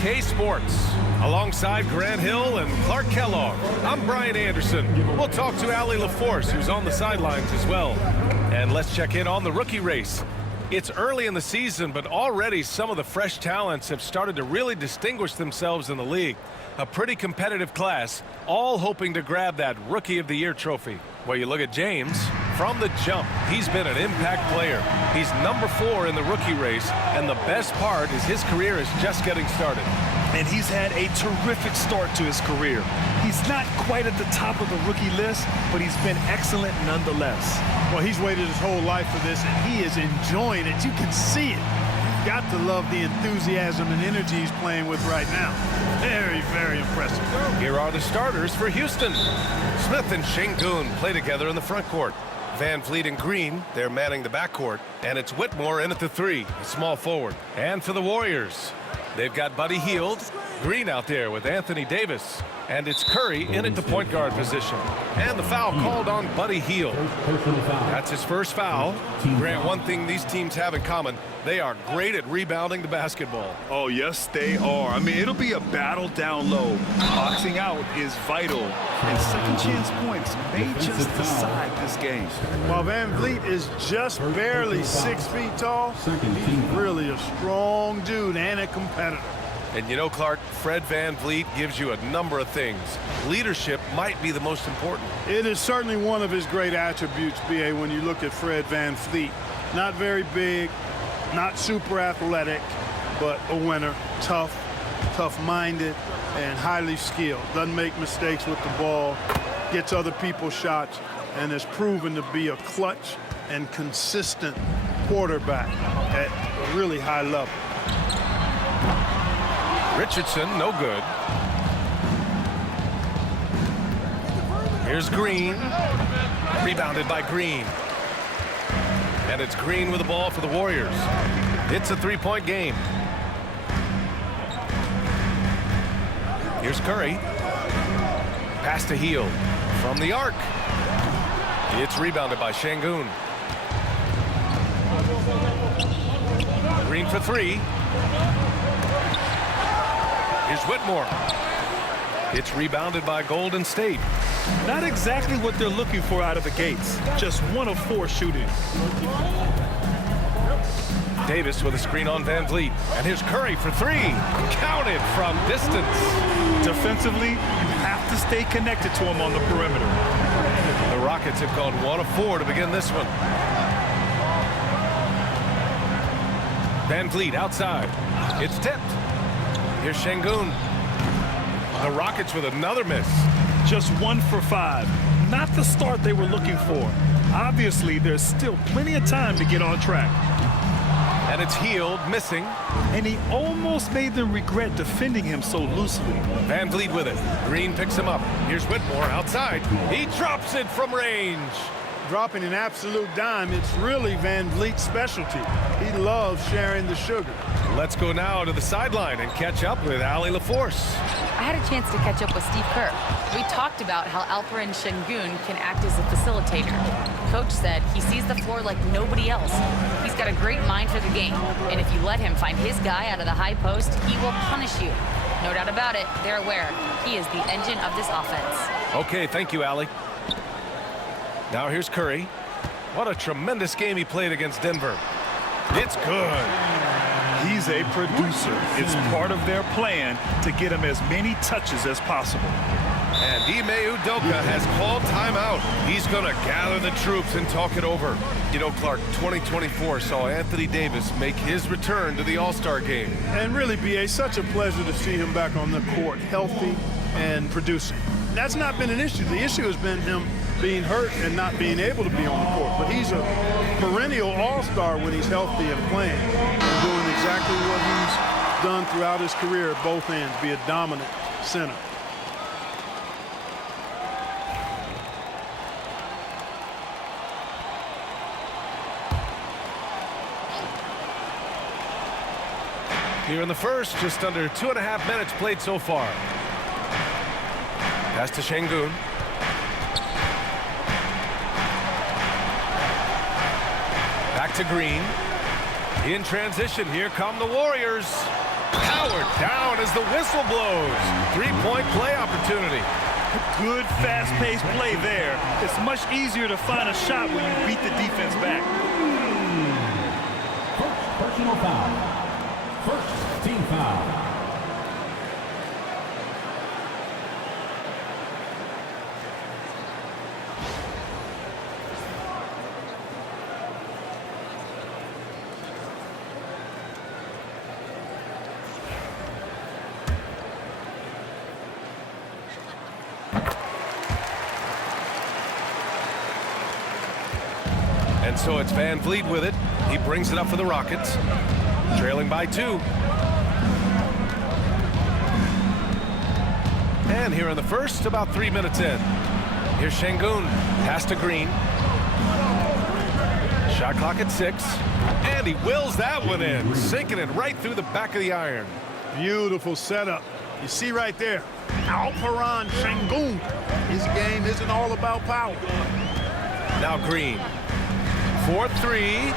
4K Sports. Alongside Grant Hill and Clark Kellogg, I'm Brian Anderson. We'll talk to Allie LaForce, who's on the sidelines as well. And let's check in on the rookie race. It's early in the season, but already some of the fresh talents have started to really distinguish themselves in the league. A pretty competitive class, all hoping to grab that Rookie of the Year trophy. Well, you look at James, from the jump, he's been an impact player. He's number 4 in the rookie race, and the best part is his career is just getting started. And he's had a terrific start to his career. He's not quite at the top of the rookie list, but he's been excellent nonetheless. Well, he's waited his whole life for this, and he is enjoying it. You can see it. You've got to love the enthusiasm and energy he's playing with right now. Very, very impressive. Here are the starters for Houston. Smith and Şengün play together in the front court. Van Vliet and Green, they're manning the backcourt. And it's Whitmore in at the 3, a small forward. And for the Warriors, they've got Buddy Hield, Green out there with Anthony Davis. And it's Curry in at the point guard position. And the foul called on Buddy Hield. That's his first foul. Grant, one thing these teams have in common, they are great at rebounding the basketball. Oh, yes, they are. I mean, it'll be a battle down low. Boxing out is vital. And second chance points may just decide this game. While Van Vliet is just barely 6 feet tall, he's really a strong dude and a competitor. And you know, Clark, Fred Van Vliet gives you a number of things. Leadership might be the most important. It is certainly one of his great attributes, B.A., when you look at Fred Van Vliet. Not very big, not super athletic, but a winner, tough-minded, and highly skilled. Doesn't make mistakes with the ball, gets other people's shots, and has proven to be a clutch and consistent quarterback at a really high level. Richardson, no good. Here's Green. Rebounded by Green. And it's Green with the ball for the Warriors. It's a 3-point game. Here's Curry. Pass to Hield from the arc. It's rebounded by Şengün. Green for 3. Here's Whitmore. It's rebounded by Golden State. Not exactly what they're looking for out of the gates. Just 1 of 4 shooting. Davis with a screen on Van Vliet. And here's Curry for 3. Counted from distance. Defensively, you have to stay connected to him on the perimeter. The Rockets have gone 1 of 4 to begin this one. Van Vliet outside. It's tipped. Here's Şengün. The Rockets with another miss. Just 1 for 5. Not the start they were looking for. Obviously, there's still plenty of time to get on track. And it's Hield missing. And he almost made them regret defending him so loosely. Van Vliet with it. Green picks him up. Here's Whitmore outside. He drops it from range. Dropping an absolute dime, it's really Van Vliet's specialty. He loves sharing the sugar. Let's go now to the sideline and catch up with Allie LaForce. I had a chance to catch up with Steve Kerr. We talked about how Alperen Şengün can act as a facilitator. Coach said he sees the floor like nobody else. He's got a great mind for the game, and if you let him find his guy out of the high post, he will punish you. No doubt about it, they're aware. He is the engine of this offense. Okay, thank you, Allie. Now here's Curry. What a tremendous game he played against Denver. It's good. He's a producer. It's part of their plan to get him as many touches as possible. And Ime Udoka has called timeout. He's going to gather the troops and talk it over. You know, Clark, 2024 saw Anthony Davis make his return to the All-Star game. And really, B.A., such a pleasure to see him back on the court, healthy and producing. That's not been an issue. The issue has been him being hurt and not being able to be on the court. But he's a perennial all-star when he's healthy and playing and doing exactly what he's done throughout his career at both ends, be a dominant center. Here in the first, just under 2.5 minutes played so far. Pass to Şengün. Back to Green. In transition, here come the Warriors. Powered down as the whistle blows. Three-point play opportunity. Good, fast-paced play there. It's much easier to find a shot when you beat the defense back. First personal foul. First team foul. And so it's Van Vliet with it. He brings it up for the Rockets. Trailing by 2. And here in the first, about 3 minutes in. Here's Şengün. Pass to Green. Shot clock at 6. And he wills that one in. Sinking it right through the back of the iron. Beautiful setup. You see right there, Alperen Şengün. His game isn't all about power. Now Green. 4-3.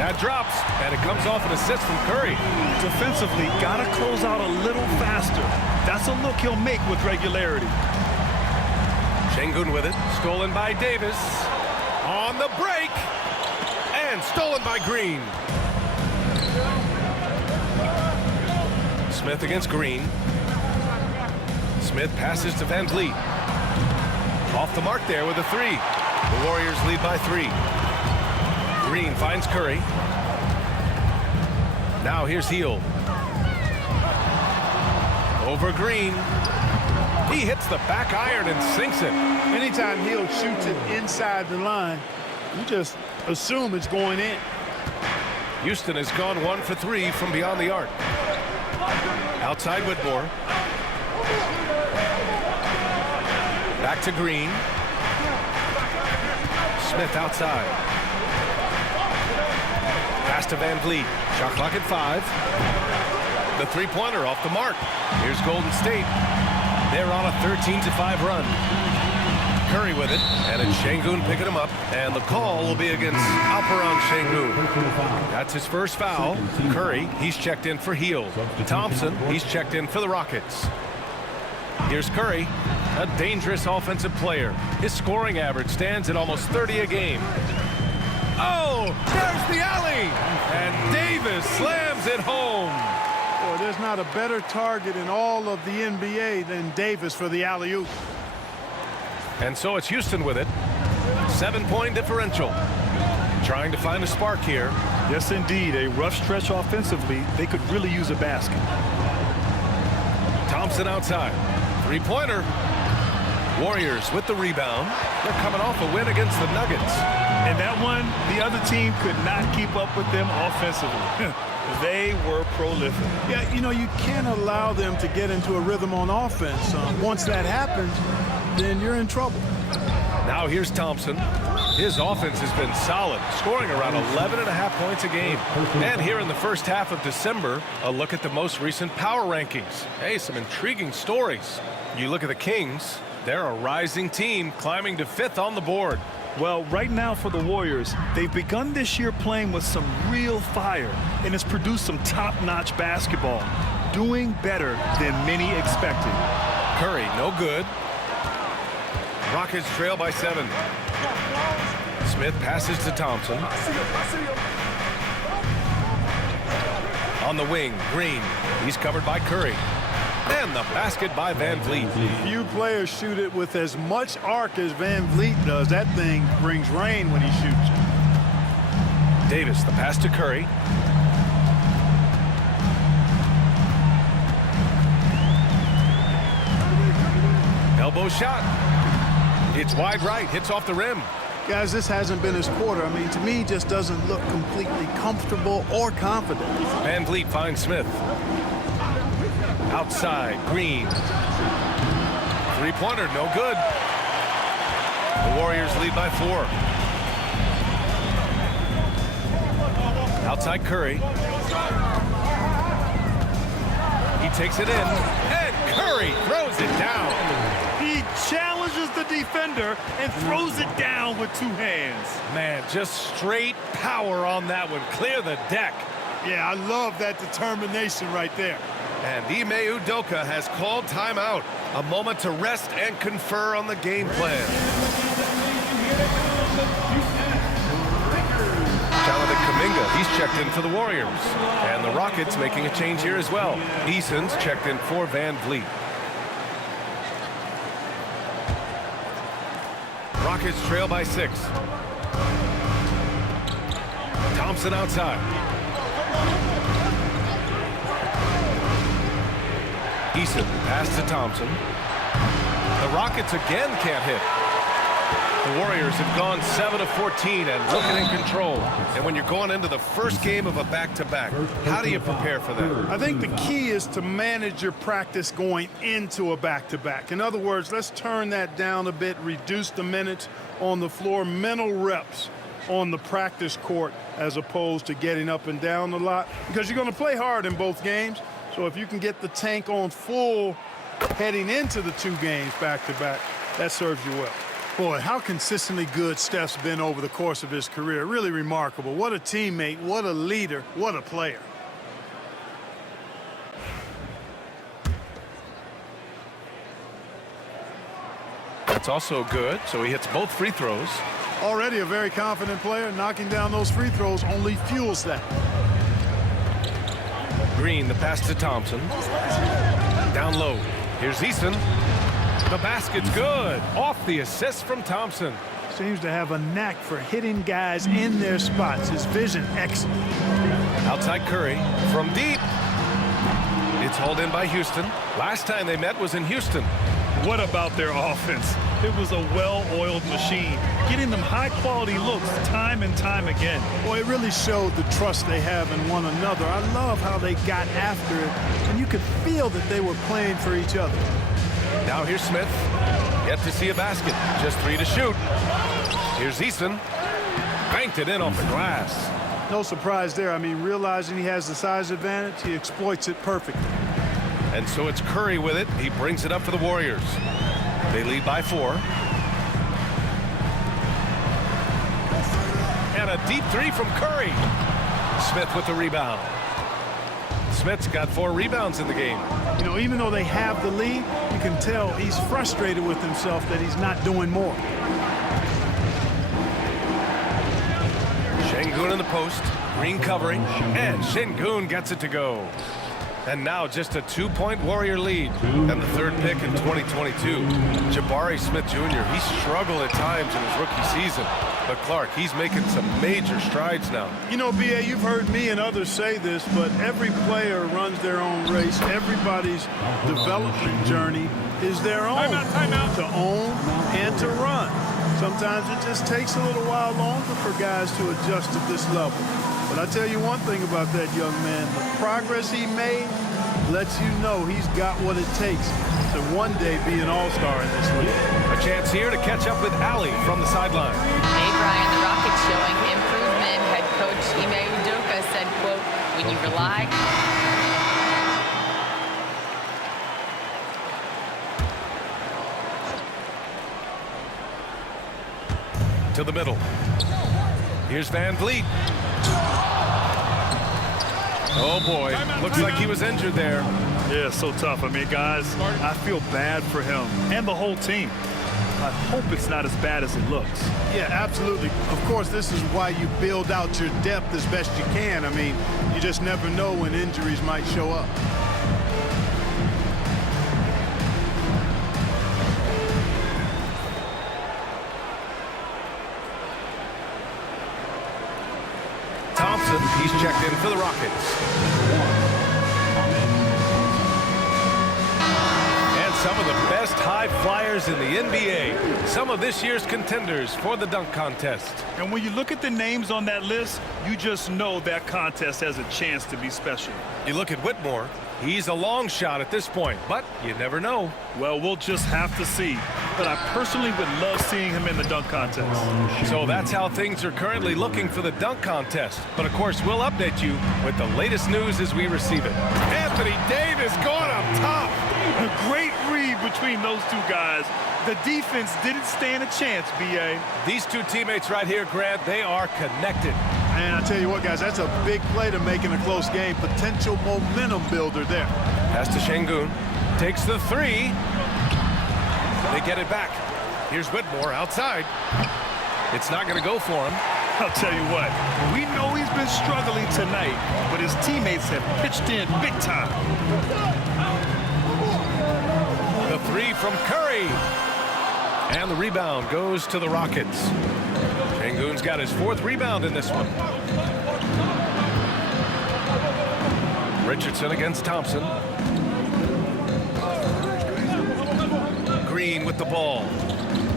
That drops, and it comes off an assist from Curry. Defensively, gotta close out a little faster. That's a look he'll make with regularity. Şengün with it. Stolen by Davis. On the break. And stolen by Green. Smith against Green. Smith passes to Van Vliet. Off the mark there with a 3. The Warriors lead by 3. Green finds Curry. Now here's Hield. Over Green. He hits the back iron and sinks it. Anytime Hield shoots it inside the line, you just assume it's going in. Houston has gone 1 for 3 from beyond the arc. Outside Whitmore. Back to Green. Smith outside. Pass to Van Vliet. Shot clock at 5. The three-pointer off the mark. Here's Golden State. They're on a 13-5 run. Curry with it, and it's Şengün picking him up, and the call will be against Alperen Şengün. That's his first foul. Curry, he's checked in for Hield. Thompson, he's checked in for the Rockets. Here's Curry, a dangerous offensive player. His scoring average stands at almost 30 a game. Oh, there's the alley, and Davis slams it home. Boy, there's not a better target in all of the NBA than Davis for the alley-oop. And so it's Houston with it. 7-point differential. Trying to find a spark here. Yes, indeed. A rough stretch offensively. They could really use a basket. Thompson outside. Three-pointer. Warriors with the rebound. They're coming off a win against the Nuggets. And that one, the other team could not keep up with them offensively. They were prolific. Yeah, you know, you can't allow them to get into a rhythm on offense. Once that happens, then you're in trouble. Now here's Thompson. His offense has been solid, scoring around 11.5 points a game. And here in the first half of December, a look at the most recent power rankings. Hey, some intriguing stories. You look at the Kings, they're a rising team climbing to 5th on the board. Well, right now for the Warriors, they've begun this year playing with some real fire, and it's produced some top-notch basketball, doing better than many expected. Curry, no good. Rockets trail by 7. Smith passes to Thompson. On the wing, Green. He's covered by Curry. And the basket by Van Vliet. Few players shoot it with as much arc as Van Vliet does. That thing brings rain when he shoots it. Davis, the pass to Curry. Elbow shot. It's wide right, hits off the rim. Guys, this hasn't been his quarter. I mean, to me, just doesn't look completely comfortable or confident. Van Vliet finds Smith. Outside, Green. Three-pointer, no good. The Warriors lead by 4. Outside Curry. He takes it in, and Curry throws it down. He challenges the defender and throws it down with 2 hands. Man, just straight power on that one. Clear the deck. Yeah, I love that determination right there. And Ime Udoka has called timeout. A moment to rest and confer on the game plan. Jonathan Kuminga, he's checked in for the Warriors. And the Rockets making a change here as well. Eason's checked in for Van Vliet. Rockets trail by 6. Thompson outside. Eason pass to Thompson. The Rockets again can't hit. The Warriors have gone 7 of 14 and looking in control. And when you're going into the first game of a back-to-back, how do you prepare for that? I think the key is to manage your practice going into a back-to-back. In other words, let's turn that down a bit, reduce the minutes on the floor, mental reps on the practice court as opposed to getting up and down a lot, because you're going to play hard in both games. So if you can get the tank on full heading into the 2 games back-to-back, that serves you well. Boy, how consistently good Steph's been over the course of his career. Really remarkable. What a teammate, what a leader, what a player. That's also good, so he hits both free throws. Already a very confident player. Knocking down those free throws only fuels that. Green, the pass to Thompson. Down low. Here's Eason. The basket's good. Off the assist from Thompson. Seems to have a knack for hitting guys in their spots. His vision excellent. Outside Curry from deep. It's hauled in by Houston. Last time they met was in Houston. What about their offense? It was a well-oiled machine, getting them high-quality looks time and time again. Boy, it really showed the trust they have in one another. I love how they got after it, and you could feel that they were playing for each other. Now here's Smith. Yet to see a basket. Just 3 to shoot. Here's Eason. Banked it in off the glass. No surprise there. I mean, realizing he has the size advantage, he exploits it perfectly. And so it's Curry with it. He brings it up for the Warriors. They lead by 4. And a deep 3 from Curry. Smith with the rebound. Smith's got 4 rebounds in the game. You know, even though they have the lead, you can tell he's frustrated with himself that he's not doing more. Şengün in the post. Green covering. And Şengün gets it to go. And now just a 2-point Warrior lead. And the 3rd pick in 2022. Jabari Smith Jr., he struggled at times in his rookie season. But Clark, he's making some major strides now. You know, B.A., you've heard me and others say this, but every player runs their own race. Everybody's development journey is their own. Timeout. To own and to run. Sometimes it just takes a little while longer for guys to adjust at this level. But I tell you one thing about that young man, the progress he made lets you know he's got what it takes to one day be an all-star in this league. A chance here to catch up with Allie from the sideline. Hey, Brian, the Rockets showing improvement. Head coach Ime Udoka said, quote, when you rely. To the middle. Here's Van Vliet. Oh, boy. Looks like he was injured there. Yeah, so tough. I mean, guys, I feel bad for him and the whole team. I hope it's not as bad as it looks. Yeah, absolutely. Of course, this is why you build out your depth as best you can. I mean, you just never know when injuries might show up. Thompson, he's checked in for the Rockets. And some of the best high flyers in the NBA. Some of this year's contenders for the dunk contest. And when you look at the names on that list, you just know that contest has a chance to be special. You look at Whitmore, he's a long shot at this point, but you never know. Well, we'll just have to see. But I personally would love seeing him in the dunk contest. So that's how things are currently looking for the dunk contest. But of course, we'll update you with the latest news as we receive it. Anthony Davis going up top. A great read between those two guys. The defense didn't stand a chance, B.A. These two teammates right here, Grant, they are connected. And I tell you what, guys, that's a big play to make in a close game. Potential momentum builder there. Pass to Şengün. Takes the three. They get it back. Here's Whitmore outside. It's not going to go for him. I'll tell you what, we know he's been struggling tonight, but his teammates have pitched in big time. The three from Curry. And the rebound goes to the Rockets. Şengün's got his 4th rebound in this one. Richardson against Thompson. Green with the ball.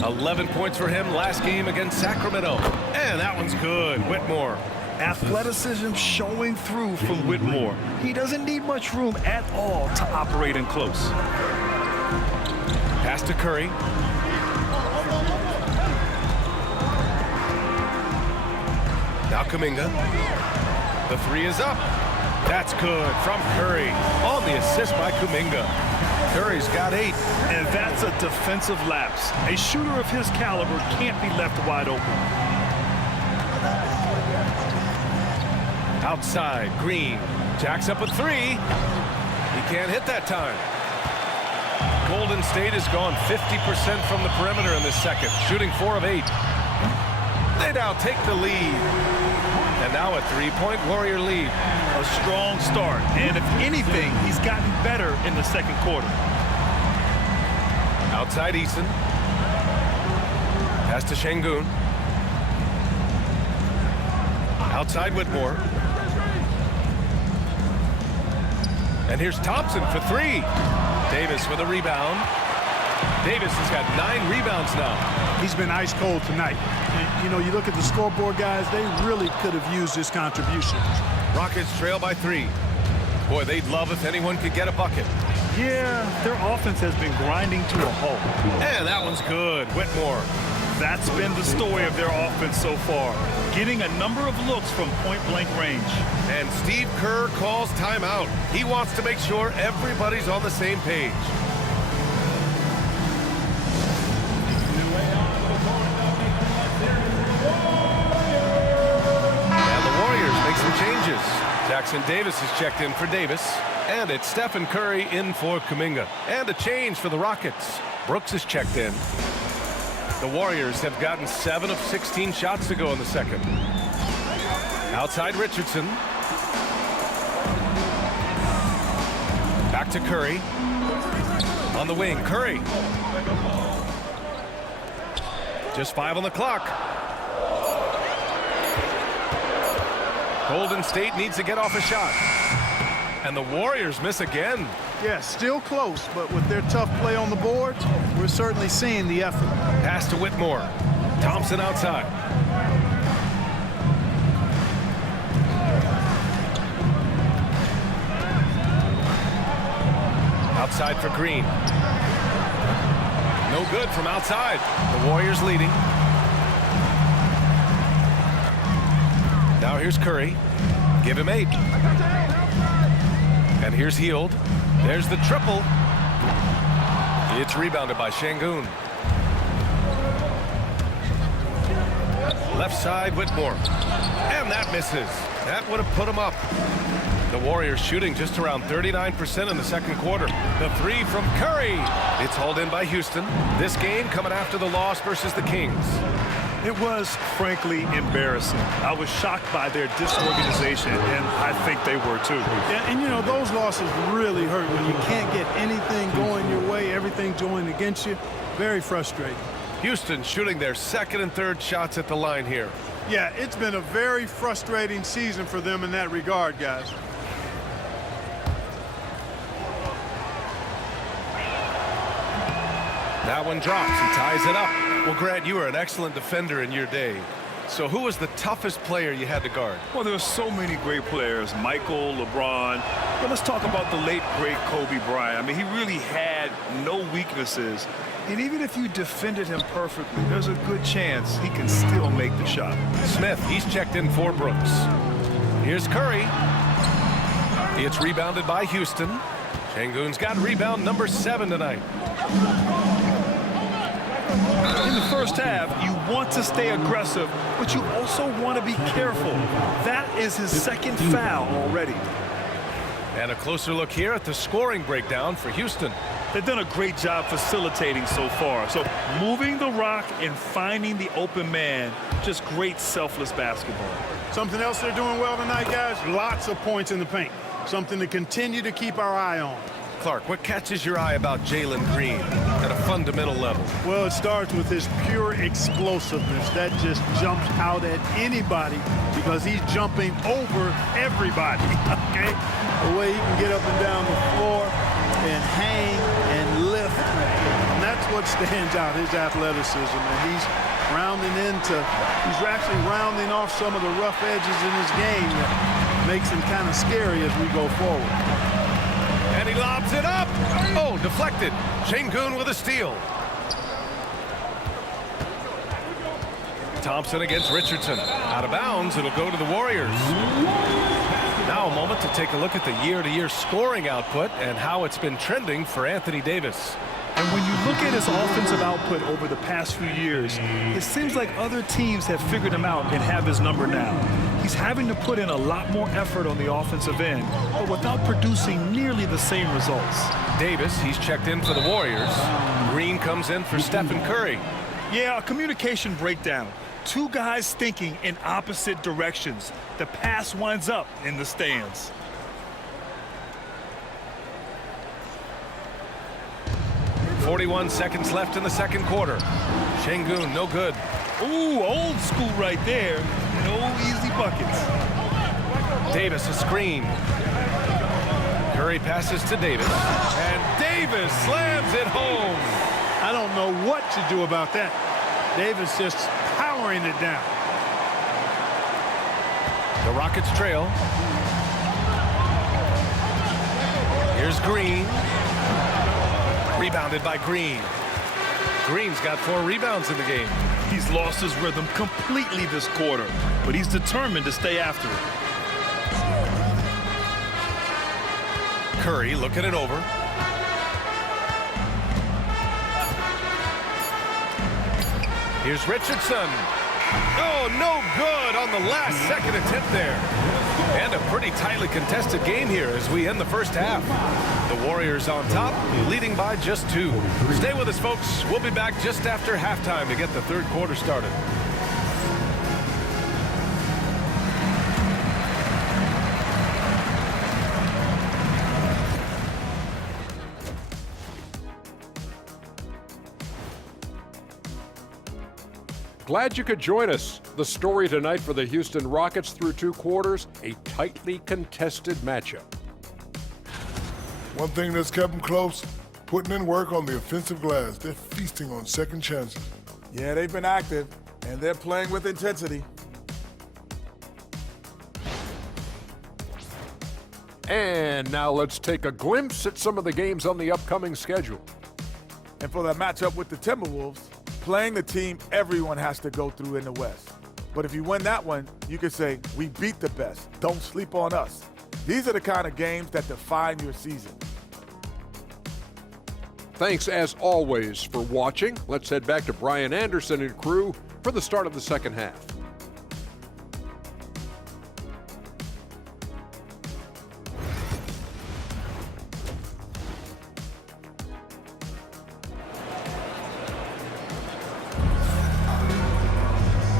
11 points for him last game against Sacramento. And that one's good. Whitmore. Athleticism showing through from Whitmore. He doesn't need much room at all to operate in close. Pass to Curry. Now Kuminga. The three is up. That's good from Curry. On the assist by Kuminga. Curry's got 8. And that's a defensive lapse. A shooter of his caliber can't be left wide open. Outside, Green. Jacks up a 3. He can't hit that time. Golden State has gone 50% from the perimeter in this second, shooting 4 of 8. They now take the lead. And now a 3-point Warrior lead. A strong start, and if anything, he's gotten better in the second quarter. Outside Eason. Pass to Şengün. Outside Whitmore. And here's Thompson for 3. Davis with a rebound. Davis has got 9 rebounds now. He's been ice cold tonight. And, you know, you look at the scoreboard, guys, they really could have used his contribution. Rockets trail by 3. Boy, they'd love if anyone could get a bucket. Yeah, their offense has been grinding to a halt. And that one's good. Whitmore. That's been the story of their offense so far, getting a number of looks from point-blank range. And Steve Kerr calls timeout. He wants to make sure everybody's on the same page. And the Warriors make some changes. Jackson Davis is checked in for Davis. And it's Stephen Curry in for Kuminga. And a change for the Rockets. Brooks is checked in. The Warriors have gotten 7 of 16 shots to go in the second. Outside Richardson. Back to Curry. On the wing, Curry. Just 5 on the clock. Golden State needs to get off a shot. And the Warriors miss again. Yeah, still close, but with their tough play on the boards, we're certainly seeing the effort. Pass to Whitmore. Thompson outside. Outside for Green. No good from outside. The Warriors leading. Now here's Curry. Give him 8. And here's Hield. There's the triple. It's rebounded by Şengün. Left side, Whitmore. And that misses. That would have put him up. The Warriors shooting just around 39% in the second quarter. The 3 from Curry. It's hauled in by Houston. This game coming after the loss versus the Kings. It was, frankly, embarrassing. I was shocked by their disorganization, and I think they were too. And you know, those losses really hurt when you can't get anything going your way, everything going against you. Very frustrating. Houston shooting their second and third shots at the line here. Yeah, it's been a very frustrating season for them in that regard, guys. That one drops. He ties it up. Well, Grant, you were an excellent defender in your day. So who was the toughest player you had to guard? Well, there were so many great players, Michael, LeBron. But let's talk about the late, great Kobe Bryant. I mean, he really had no weaknesses. And even if you defended him perfectly, there's a good chance he can still make the shot. Smith, he's checked in for Brooks. Here's Curry. It's rebounded by Houston. Şengün's got rebound number 7 tonight. In the first half, you want to stay aggressive, but you also want to be careful. That is his second foul already. And a closer look here at the scoring breakdown for Houston. They've done a great job facilitating so far. So moving the rock and finding the open man, just great selfless basketball. Something else they're doing well tonight, guys, lots of points in the paint. Something to continue to keep our eye on. Clark, what catches your eye about Jalen Green at a fundamental level? Well, it starts with his pure explosiveness. That just jumps out at anybody because he's jumping over everybody, okay? The way he can get up and down the floor and hang and lift. And that's what stands out, his athleticism. And he's actually rounding off some of the rough edges in his game that makes him kind of scary as we go forward. And he lobs it up. Oh, deflected. Şengün with a steal. Thompson against Richardson. Out of bounds, it'll go to the Warriors. Now a moment to take a look at the year-to-year scoring output and how it's been trending for Anthony Davis. And when you look at his offensive output over the past few years, it seems like other teams have figured him out and have his number now. He's having to put in a lot more effort on the offensive end, but without producing nearly the same results. Davis, he's checked in for the Warriors. Green comes in for Stephen Curry. Yeah, a communication breakdown. Two guys thinking in opposite directions. The pass winds up in the stands. .41 seconds left in the second quarter. Şengün, no good. Ooh, old school right there. No easy buckets. Davis, a screen. Curry passes to Davis. And Davis slams it home. I don't know what to do about that. Davis just powering it down. The Rockets trail. Here's Green. Rebounded by Green. Green's got 4 rebounds in the game. He's lost his rhythm completely this quarter, but he's determined to stay after it. Curry looking it over. Here's Richardson. Oh, no good on the last second attempt there. And a pretty tightly contested game here as we end the first half. The Warriors on top, leading by just 2. Stay with us, folks. We'll be back just after halftime to get the third quarter started. Glad you could join us. The story tonight for the Houston Rockets through 2 quarters, a tightly contested matchup. One thing that's kept them close, putting in work on the offensive glass. They're feasting on second chances. Yeah, they've been active, and they're playing with intensity. And now let's take a glimpse at some of the games on the upcoming schedule. And for that matchup with the Timberwolves, playing the team everyone has to go through in the West. But if you win that one, you can say, we beat the best. Don't sleep on us. These are the kind of games that define your season. Thanks, as always, for watching. Let's head back to Brian Anderson and crew for the start of the second half.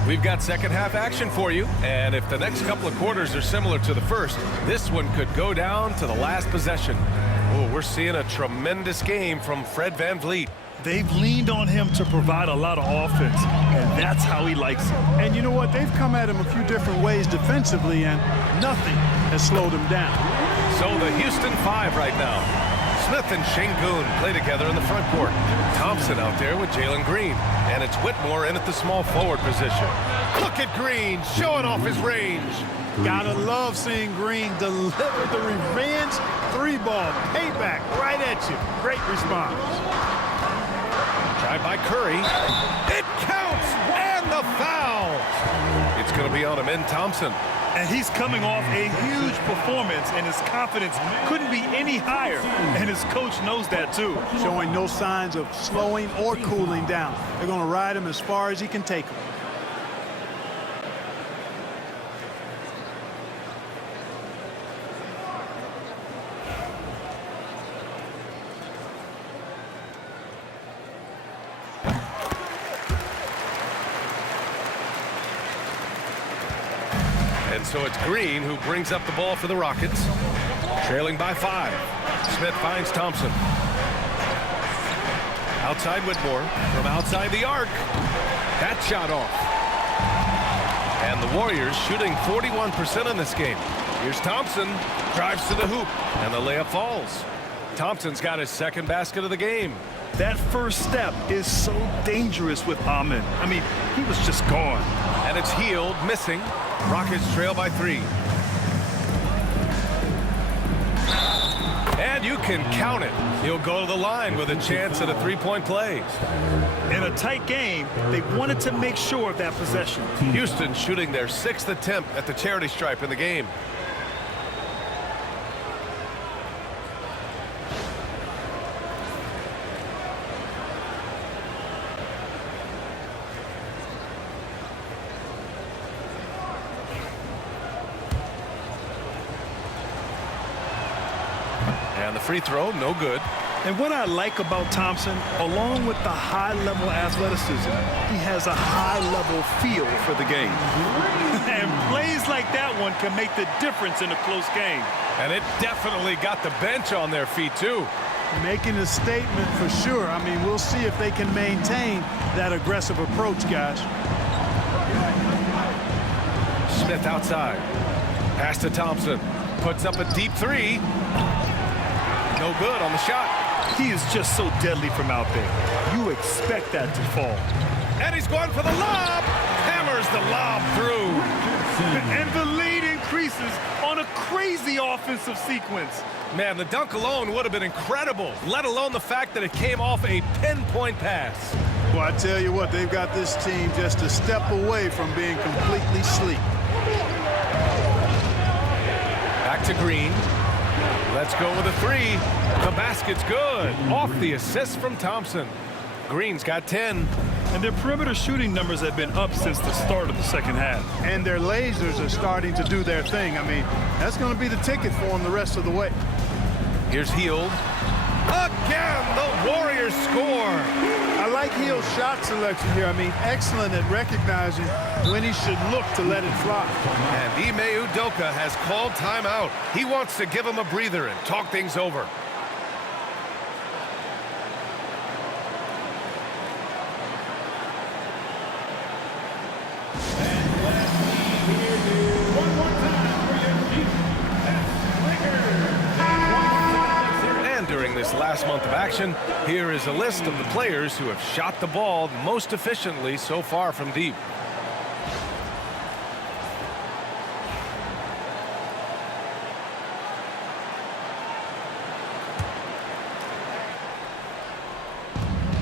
We've got second half action for you, and if the next couple of quarters are similar to the first, this one could go down to the last possession. Oh, we're seeing a tremendous game from Fred VanVleet. They've leaned on him to provide a lot of offense, and that's how he likes it. And you know what? They've come at him a few different ways defensively, and nothing has slowed him down. So the Houston 5 right now. Smith and Şengün play together in the front court. Thompson out there with Jalen Green. And it's Whitmore in at the small forward position. Look at Green showing off his range. Gotta love seeing Green deliver the revenge 3-ball payback right at you. Great response. Tried by Curry. It counts, and the foul. It's going to be on him in Thompson. And he's coming off a huge performance, and his confidence couldn't be any higher. And his coach knows that, too. Showing no signs of slowing or cooling down. They're going to ride him as far as he can take him. And so it's Green who brings up the ball for the Rockets. Trailing by 5. Smith finds Thompson. Outside Whitmore from outside the arc. That shot off. And the Warriors shooting 41% in this game. Here's Thompson. Drives to the hoop. And the layup falls. Thompson's got his second basket of the game. That first step is so dangerous with Amin. I mean, he was just gone. And it's Hield missing. Rockets trail by 3. And you can count it. He'll go to the line with a chance at a three-point play. In a tight game, they wanted to make sure of that possession. Houston shooting their 6th attempt at the charity stripe in the game. And the free throw, no good. And what I like about Thompson, along with the high-level athleticism, he has a high-level feel for the game. And plays like that one can make the difference in a close game. And it definitely got the bench on their feet, too. Making a statement for sure. I mean, we'll see if they can maintain that aggressive approach, guys. Smith outside. Pass to Thompson. Puts up a deep 3. No good on the shot. He is just so deadly from out there. You expect that to fall. And he's going for the lob. Hammers the lob through. And the lead increases on a crazy offensive sequence. Man, the dunk alone would have been incredible, let alone the fact that it came off a pinpoint pass. Well, I tell you what, they've got this team just a step away from being completely asleep. Back to Green. Let's go with a 3. The basket's good. Off the assist from Thompson. Green's got 10. And their perimeter shooting numbers have been up since the start of the second half. And their lasers are starting to do their thing. I mean, that's going to be the ticket for them the rest of the way. Here's Hield. Again, the Warriors score. I like Hield's shot selection here. I mean, excellent at recognizing when he should look to let it fly. And Ime Udoka has called timeout. He wants to give him a breather and talk things over. During this last month of action, here is a list of the players who have shot the ball most efficiently so far from deep.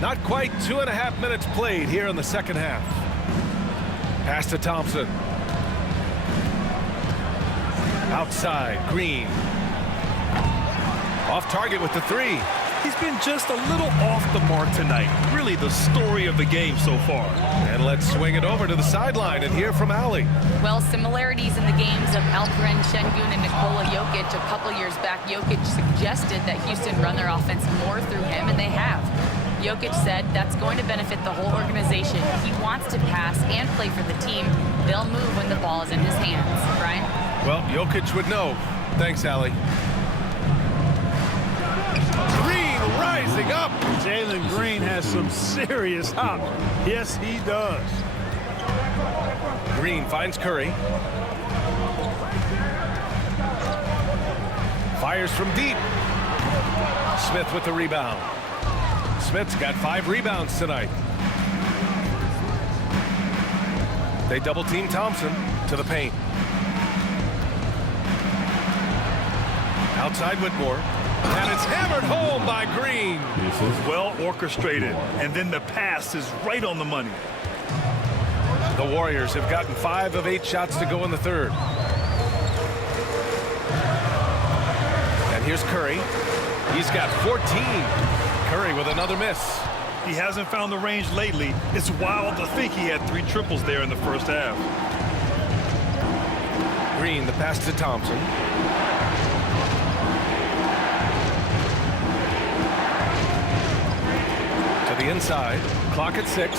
Not quite 2.5 minutes played here in the second half. Pass to Thompson. Outside, Green. Off target with the 3. He's been just a little off the mark tonight. Really the story of the game so far. And let's swing it over to the sideline and hear from Allie. Well, similarities in the games of Alperen Şengün and Nikola Jokic. A couple years back, Jokic suggested that Houston run their offense more through him, and they have. Jokic said that's going to benefit the whole organization. He wants to pass and play for the team. They'll move when the ball is in his hands. Brian? Well, Jokic would know. Thanks, Allie. Rising up. Jalen Green has some serious hop. Yes, he does. Green finds Curry. Fires from deep. Smith with the rebound. Smith's got 5 rebounds tonight. They double team Thompson to the paint. Outside Whitmore. And it's hammered home by Green. This is well orchestrated. And then the pass is right on the money. The Warriors have gotten 5 of 8 shots to go in the third. And here's Curry. He's got 14. Curry with another miss. He hasn't found the range lately. It's wild to think he had 3 triples there in the first half. Green, the pass to Thompson. To the inside. Clock at 6.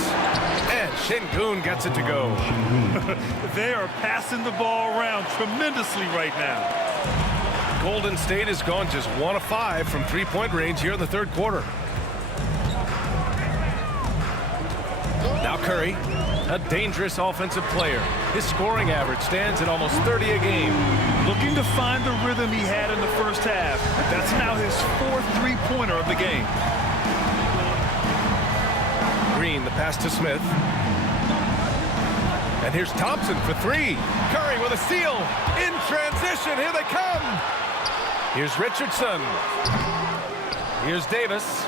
And Şengün gets it to go. They are passing the ball around tremendously right now. Golden State has gone just 1 of 5 from 3-point range here in the third quarter. Now Curry, a dangerous offensive player. His scoring average stands at almost 30 a game. Looking to find the rhythm he had in the first half. That's now his 4th three-pointer of the game. Green, the pass to Smith. And here's Thompson for 3. Curry with a steal. In transition, here they come. Here's Richardson. Here's Davis.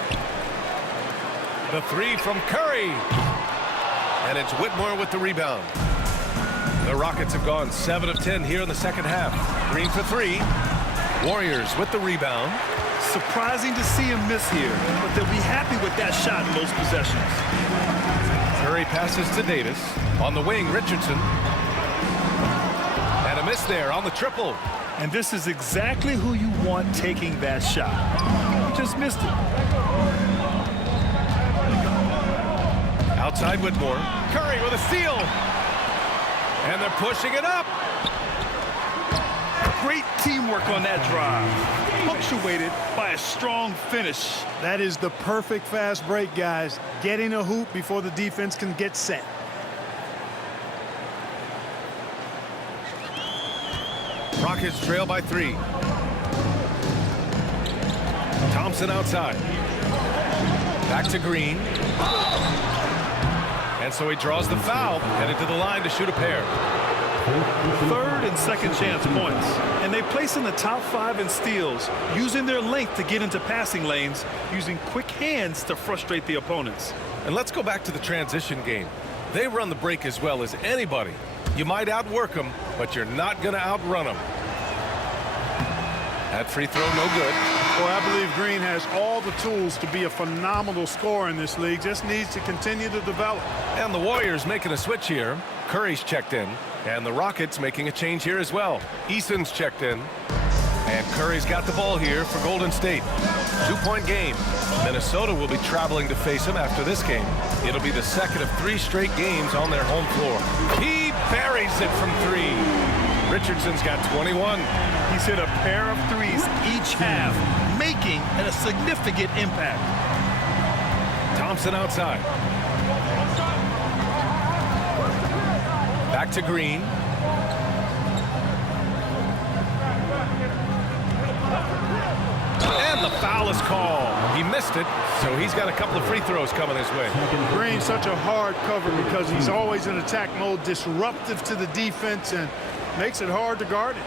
The 3 from Curry. And it's Whitmore with the rebound. The Rockets have gone 7 of 10 here in the second half. Green for 3. Warriors with the rebound. Surprising to see him miss here, but they'll be happy with that shot in most possessions. Curry passes to Davis. On the wing, Richardson. And a miss there on the triple. And this is exactly who you want taking that shot. Just missed it. Outside Whitmore. Curry with a steal. And they're pushing it up. Great teamwork on that drive. Punctuated by a strong finish. That is the perfect fast break, guys. Getting a hoop before the defense can get set. Rockets trail by 3. Thompson outside. Back to Green. And so he draws the foul, headed to the line to shoot a pair. 3rd and 2nd chance points. And they place in the top 5 in steals, using their length to get into passing lanes, using quick hands to frustrate the opponents. And let's go back to the transition game. They run the break as well as anybody. You might outwork them, but you're not going to outrun them. That free throw no good. Boy, I believe Green has all the tools to be a phenomenal scorer in this league. Just needs to continue to develop. And the Warriors making a switch here. Curry's checked in. And the Rockets making a change here as well. Eason's checked in. And Curry's got the ball here for Golden State. 2-point game. Minnesota will be traveling to face him after this game. It'll be the 2nd of 3 straight games on their home floor. He buries it from 3. Richardson's got 21. He's hit a pair of 3s each half, making a significant impact. Thompson outside. Back to Green. And the foul is called. He missed it, so he's got a couple of free throws coming his way. Green's such a hard cover because he's always in attack mode, disruptive to the defense, and makes it hard to guard it.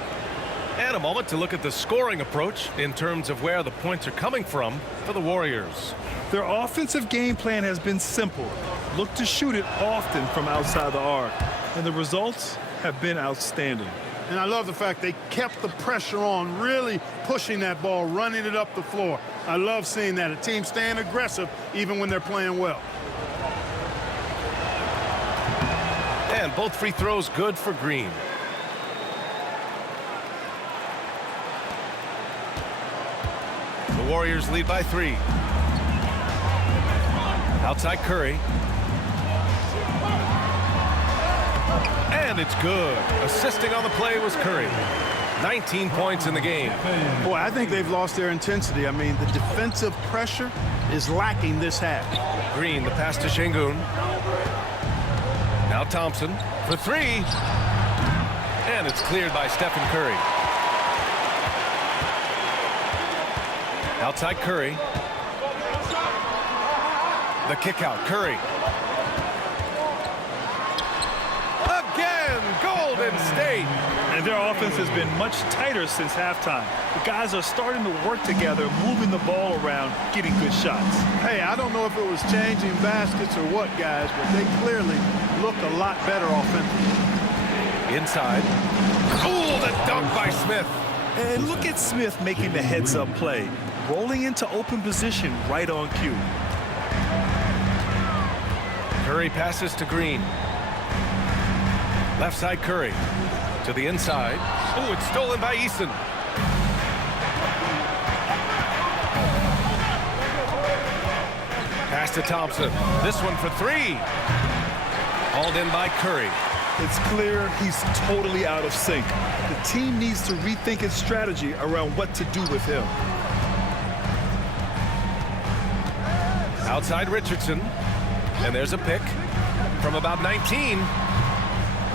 And a moment to look at the scoring approach in terms of where the points are coming from for the Warriors. Their offensive game plan has been simple. Look to shoot it often from outside the arc. And the results have been outstanding. And I love the fact they kept the pressure on, really pushing that ball, running it up the floor. I love seeing that. A team staying aggressive even when they're playing well. And both free throws good for Green. The Warriors lead by 3. Outside Curry. And it's good. Assisting on the play was Curry. 19 points in the game. Boy, I think they've lost their intensity. I mean, the defensive pressure is lacking this half. Green, the pass to Şengün. Now Thompson for 3. And it's cleared by Stephen Curry. Outside Curry. The kick out, Curry. Again, Golden State. And their offense has been much tighter since halftime. The guys are starting to work together, moving the ball around, getting good shots. Hey, I don't know if it was changing baskets or what, guys, but they clearly look a lot better offensively. Inside. Oh, the dunk by Smith. And look at Smith making the heads-up play, rolling into open position right on cue. Curry passes to Green. Left side Curry. To the inside. Oh, it's stolen by Eason. Pass to Thompson. This one for three. Hauled in by Curry. It's clear he's totally out of sync. The team needs to rethink its strategy around what to do with him. Outside Richardson. And there's a pick from about 19.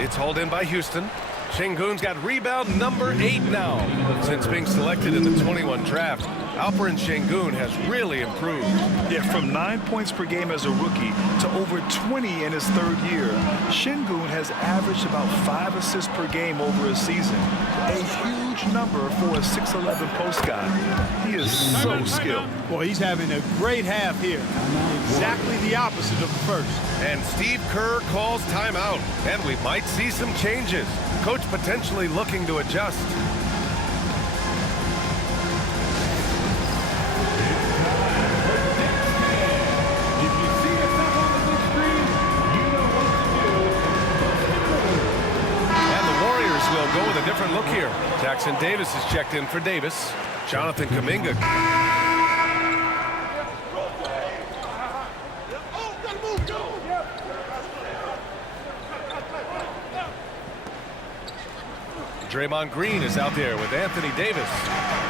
It's hauled in by Houston. Şengün's got rebound number 8 now. Since being selected in the 21 draft, Alperen Şengün has really improved. Yeah, from 9 points per game as a rookie to over 20 in his third year, Şengün has averaged about 5 assists per game over a season. A huge number for a 6'11 post guy. He is so skilled. Well, he's having a great half here. Exactly the opposite of the first. And Steve Kerr calls timeout. And we might see some changes. Coach potentially looking to adjust. Go with a different look here. Jackson Davis is checked in for Davis. Jonathan Kuminga. Draymond Green is out there with Anthony Davis.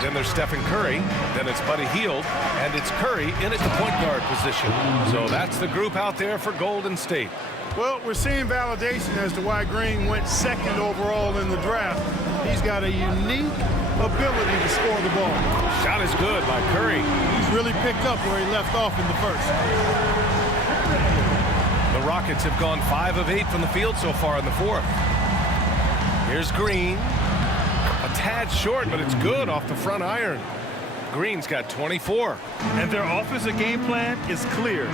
Then there's Stephen Curry. Then it's Buddy Hield. And it's Curry in at the point guard position. So that's the group out there for Golden State. Well, we're seeing validation as to why Green went second overall in the draft. He's got a unique ability to score the ball. Shot is good by Curry. He's really picked up where he left off in the first. The Rockets have gone 5 of 8 from the field so far in the fourth. Here's Green. A tad short, but it's good off the front iron. Green's got 24. And their offensive game plan is clear.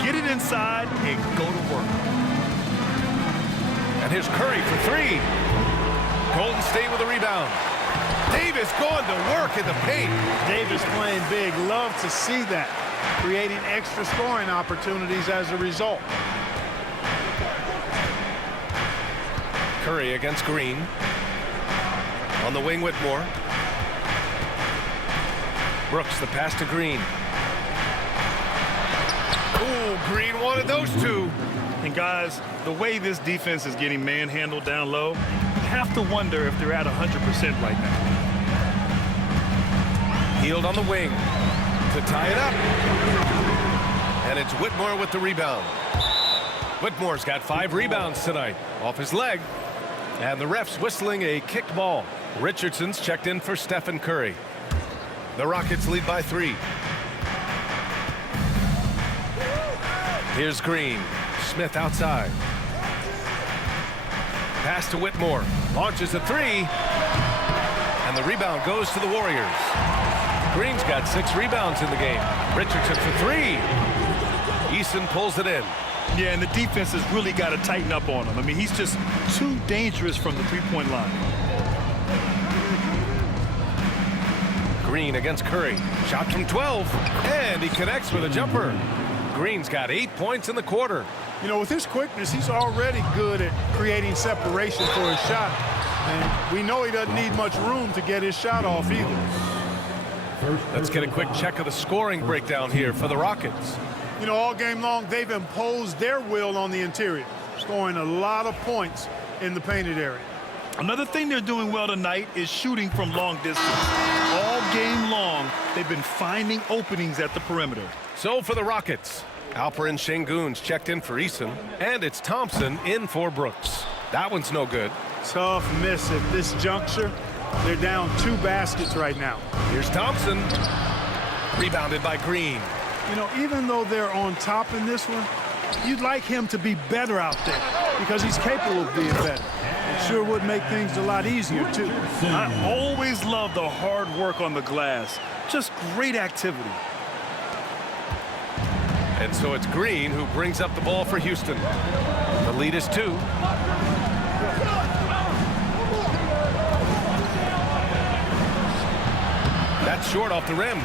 Get it inside and go to work. And here's Curry for three. Golden State with a rebound. Davis going to work in the paint. Davis playing big. Love to see that. Creating extra scoring opportunities as a result. Curry against Green. On the wing, Whitmore. Brooks, the pass to Green. Ooh, Green wanted those two. And guys, the way this defense is getting manhandled down low, you have to wonder if they're at 100% right now. Hield on the wing to tie it up. And it's Whitmore with the rebound. Whitmore's got 5 rebounds tonight off his leg. And the ref's whistling a kicked ball. Richardson's checked in for Stephen Curry. The Rockets lead by 3. Here's Green. Smith outside. Pass to Whitmore. Launches a 3. And the rebound goes to the Warriors. Green's got 6 rebounds in the game. Richardson for 3. Eason pulls it in. Yeah, and the defense has really got to tighten up on him. I mean, he's just too dangerous from the three-point line. Green against Curry. Shot from 12. And he connects with a jumper. Green's got 8 points in the quarter. You know, with his quickness, he's already good at creating separation for his shot. And we know he doesn't need much room to get his shot off either. Let's get a quick check of the scoring breakdown here for the Rockets. You know, all game long, they've imposed their will on the interior, scoring a lot of points in the painted area. Another thing they're doing well tonight is shooting from long distance. All game long, they've been finding openings at the perimeter. So for the Rockets, Alperen Şengün's checked in for Eason, and it's Thompson in for Brooks. That one's no good. Tough miss at this juncture. They're down 2 baskets right now. Here's Thompson. Rebounded by Green. You know, even though they're on top in this one, you'd like him to be better out there because he's capable of being better. It sure would make things a lot easier, too. I always love the hard work on the glass. Just great activity. And so it's Green who brings up the ball for Houston. The lead is 2. That's short off the rim.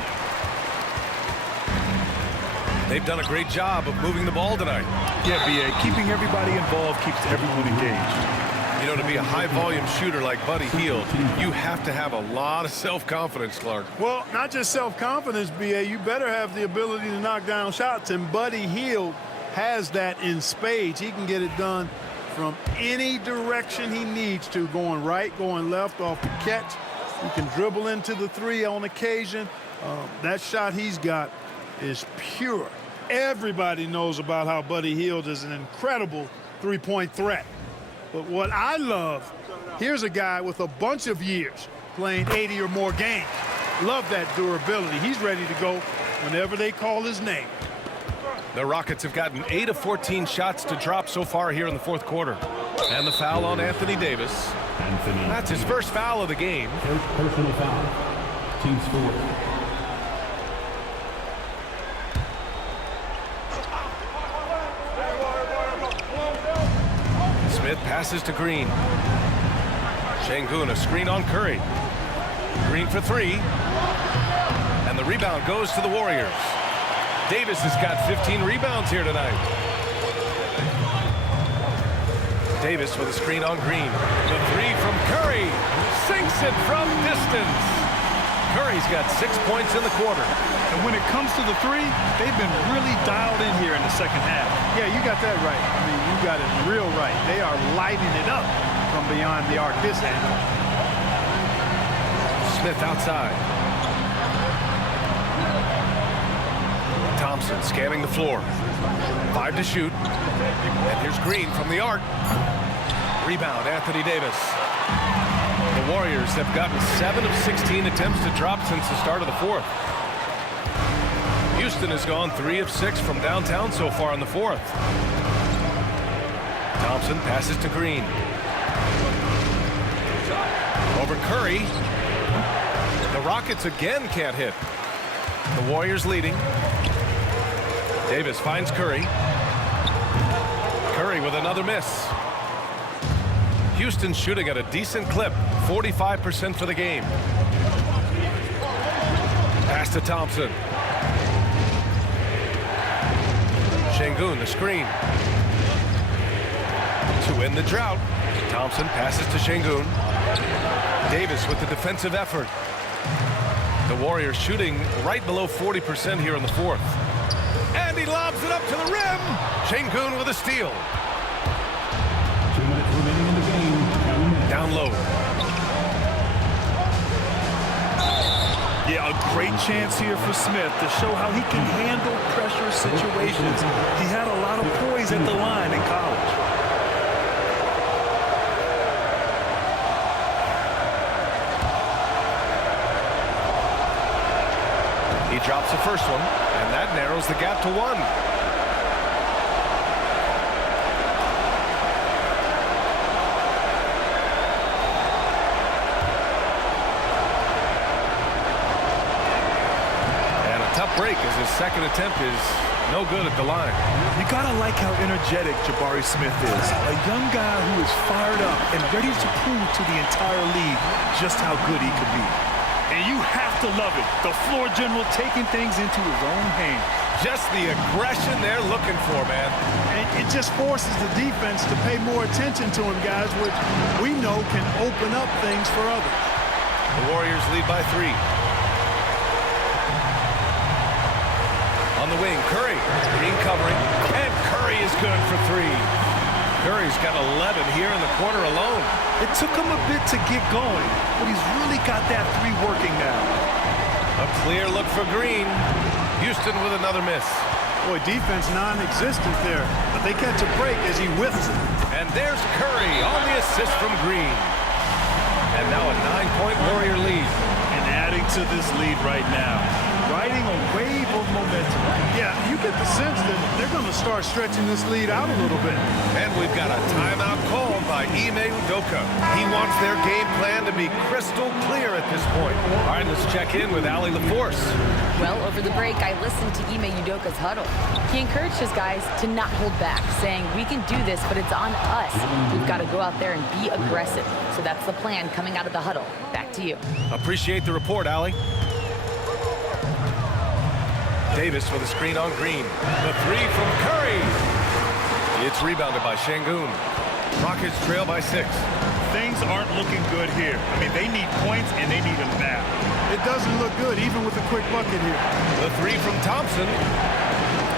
They've done a great job of moving the ball tonight. Yeah, B.A., keeping everybody involved keeps everyone engaged. You know, to be a high-volume shooter like Buddy Hield, you have to have a lot of self-confidence, Clark. Well, not just self-confidence, B.A. You better have the ability to knock down shots, and Buddy Hield has that in spades. He can get it done from any direction he needs to, going right, going left off the catch. He can dribble into the 3 on occasion. That shot he's got is pure. Everybody knows about how Buddy Hield is an incredible three-point threat. But what I love, here's a guy with a bunch of years playing 80 or more games. Love that durability. He's ready to go whenever they call his name. The Rockets have gotten 8 of 14 shots to drop so far here in the 4th quarter. And the foul on Anthony Davis. That's his first foul of the game. First personal foul. Team score. Smith passes to Green. Şengün, a screen on Curry. Green for 3. And the rebound goes to the Warriors. Davis has got 15 rebounds here tonight. Davis with a screen on Green. The 3 from Curry. Sinks it from distance. Curry's got 6 points in the quarter. And when it comes to the 3, they've been really dialed in here in the second half. Yeah, you got that right. I mean, you got it real right. They are lighting it up from beyond the arc this end. Smith outside. Thompson scanning the floor. 5 to shoot. And here's Green from the arc. Rebound, Anthony Davis. The Warriors have gotten 7 of 16 attempts to drop since the start of the 4th. Houston has gone 3 of 6 from downtown so far in the 4th. Thompson passes to Green. Over Curry. The Rockets again can't hit. The Warriors leading. Davis finds Curry. Curry with another miss. Houston shooting at a decent clip, 45% for the game. Pass to Thompson. Şengün, the screen. To end the drought, Thompson passes to Şengün. Davis with the defensive effort. The Warriors shooting right below 40% here in the 4th. And he lobs it up to the rim. Şengün with a steal. 2 minutes remaining in the game. Down low. Yeah, a great chance here for Smith to show how he can handle pressure situations. He had a lot of poise at the line in college. He drops the first one, and that narrows the gap to 1. Break as his second attempt is no good at the line. You gotta like how energetic Jabari Smith is. A young guy who is fired up and ready to prove to the entire league just how good he could be. And you have to love it. The floor general taking things into his own hands. Just the aggression they're looking for, man. And it just forces the defense to pay more attention to him, guys, which we know can open up things for others. The Warriors lead by 3. On the wing, Curry. Green covering. And Curry is good for 3. Curry's got 11 here in the quarter alone. It took him a bit to get going, but he's really got that 3 working now. A clear look for Green. Houston with another miss. Boy, defense non-existent there, but they catch a break as he whiffs it. And there's Curry on the assist from Green. And now a 9-point Warrior lead. And adding to this lead right now, riding a wave of momentum. Yeah, you get the sense that they're going to start stretching this lead out a little bit. And we've got a timeout called by Ime Udoka. He wants their game plan to be crystal clear at this point. All right, let's check in with Allie LaForce. Well, over the break, I listened to Ime Udoka's huddle. He encouraged his guys to not hold back, saying, we can do this, but it's on us. We've got to go out there and be aggressive. So that's the plan coming out of the huddle. Back to you. Appreciate the report, Allie. Davis with a screen on Green. The three from Curry. It's rebounded by Şengün. Rockets trail by 6. Things aren't looking good here. I mean, they need points, and they need them now. It doesn't look good, even with a quick bucket here. The three from Thompson.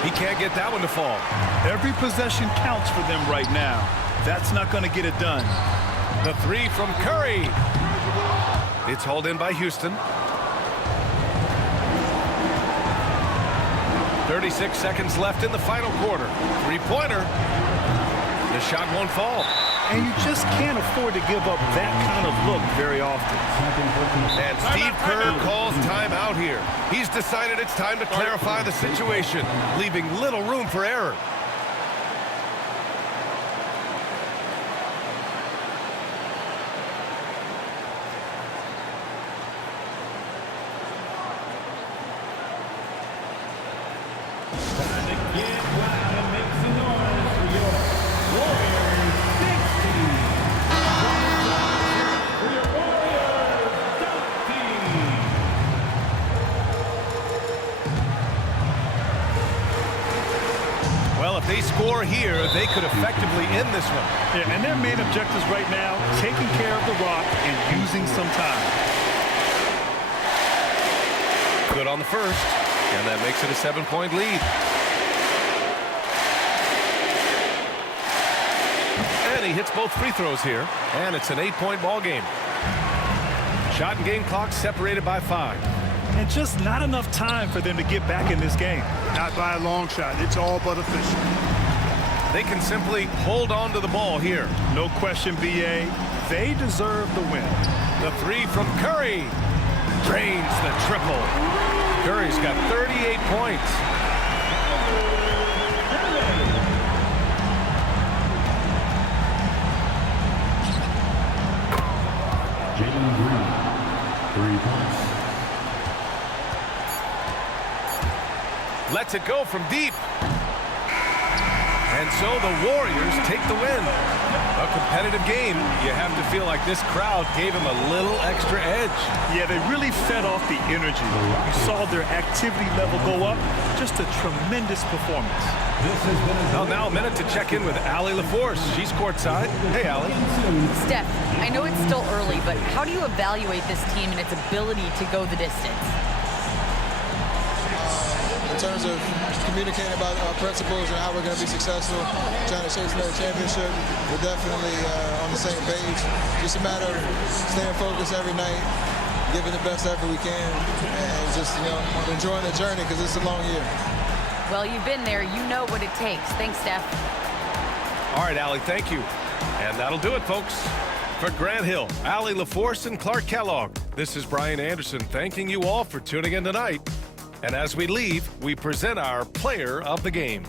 He can't get that one to fall. Every possession counts for them right now. That's not going to get it done. The three from Curry. It's hauled in by Houston. 36 seconds left in the final quarter. Three-pointer. The shot won't fall. And you just can't afford to give up that kind of look very often. And Steve Kerr calls timeout here. He's decided it's time to clarify the situation, leaving little room for error. If they score here, they could effectively end this one. Yeah, and their main objectives right now, taking care of the rock and using some time. Good on the first, and that makes it a 7-point lead. And he hits both free throws here, and it's an 8-point ball game. Shot and game clock separated by 5. And just not enough time for them to get back in this game. Not by a long shot. It's all but official. They can simply hold on to the ball here. No question, BA. They deserve the win. The three from Curry. Drains the triple. Curry's got 38 points. Jalen Green, 3 points. Lets it go from deep. And so the Warriors take the win. A competitive game. You have to feel like this crowd gave them a little extra edge. Yeah, they really fed off the energy. You saw their activity level go up. Just a tremendous performance. Well, now a minute to check in with Allie LaForce. She's courtside. Hey, Allie. Steph, I know it's still early, but how do you evaluate this team and its ability to go the distance? In terms of communicating about our principles and how we're going to be successful, trying to chase another championship, we're definitely on the same page. Just a matter of staying focused every night, giving the best effort we can, and just enjoying the journey because it's a long year. Well, you've been there. You know what it takes. Thanks, Steph. All right, Allie, thank you. And that'll do it, folks. For Grant Hill, Allie LaForce, and Clark Kellogg, this is Brian Anderson thanking you all for tuning in tonight. And as we leave, we present our player of the game.